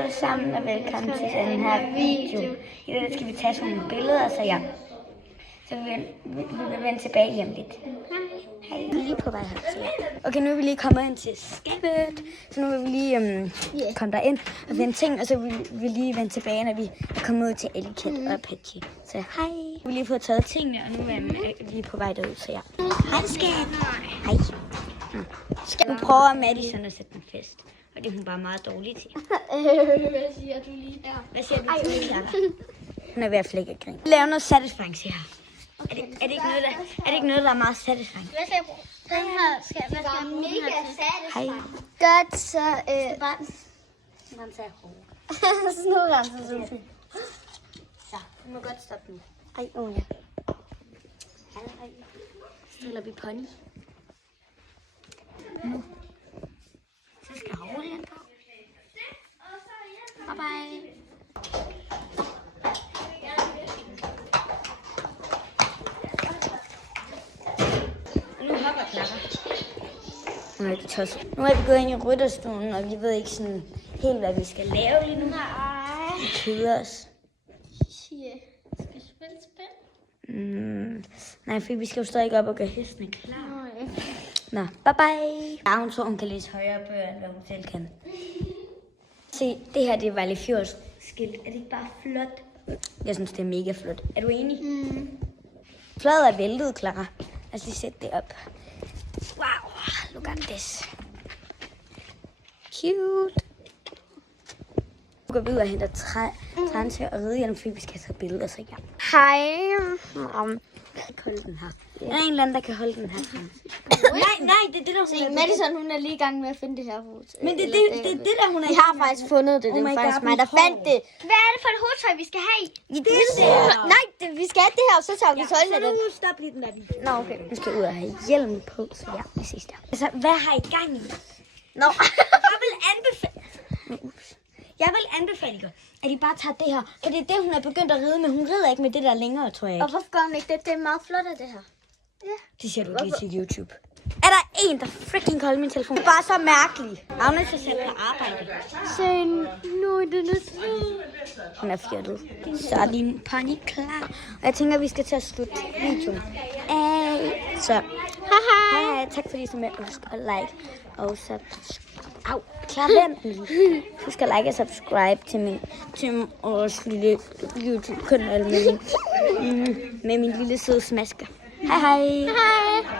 alle sammen, og velkommen til den her video. I dag skal vi tage sådan nogle billeder, så vi vil vende tilbage hjem lidt. Hej. Vi er lige på vej hertil. Okay, nu er vi lige kommet ind til skabet, så nu vil vi lige komme derind og finde ting, og så vil vi lige vende tilbage, når vi er kommet ud til Ellie og Petty. Så hej. Vi har lige fået taget tingene, og nu er vi lige på vej derud, så ja. Hej skat. Hej. Nu prøver Madison at sætte den fest. Og det er hun bare meget dårlig til. Hvad siger du lige der? Hvad siger du til lige der? Hun er ved at flække grin. Vi laver noget satisfying, siger jeg. Okay. Er det ikke noget, der er meget satisfying? Hvad skal jeg bruge? Den her skal jeg mega satisfying. Hej. Godt, så Man tager hovedet. snurrenser, Sofie. Så, du må godt stoppe nu. Ej, ja. Hej. Stiller vi pony. Nu. Så skal hovedet på. Bye bye. Nu hopper Clara. Hun er ikke tosset. Nu er vi gået ind i rytterstolen, og vi ved ikke sådan helt, hvad vi skal lave lige nu. Vi keder os. Skal vi spille spil? Nej, for vi skal jo stadig op og gøre hestene klar. Nå, bye bye. Ja, hun tror, hun kan læse højere bøger, end hvad hun selv kan. Se, det her det er Vejle Fjords skilt. Er det ikke bare flot? Jeg synes, det er mega flot. Er du enig? Fladet er væltet, Clara. Lad os lige sætte det op. Wow, look at this. Cute. Nu går vi ud og henter træn til at ride hjem, fordi vi skal tage billeder, så ja. Hej. Jeg kan holde den her. Der er en eller anden, der kan holde den her. Nej, det er det, der hun er. Madison, hun er lige i gang med at finde det her hus. Men det er det, der hun er. Jeg har faktisk fundet det. Det er faktisk mig, der fandt det. Hvad er det for et hovedtøj, vi skal have? Nej, vi skal have det her, og så tager vi tøjlen af den. Så nu stop lige den der video. Nå, okay. Vi skal ud og have hjelm på, så ja, vi ses der. Altså, hvad har I gang i? Nå. Jeg vil anbefale jer, at I bare tager det her. For det er det, hun er begyndt at ride med. Hun rider ikke med det der længere, tror jeg ikke. Og hvorfor gør hun ikke det? Det er meget flot af det her. Ja. Det siger du lige til YouTube. Er der en, der freaking kolder min telefon? Det er bare så mærkeligt. Jeg er nødt til at sætte på arbejde. Se, nu er det lidt sød. Hun er fjortet. Så er din pony klar. Og jeg tænker, at vi skal til at slutte videoen af. Så hej. Tak fordi I så med. Husk at like og subscribe. Au, klar, vent lige. Husk at like og subscribe til vores lille YouTube-kanal med min lille søde smasker. Hej hej. Hej.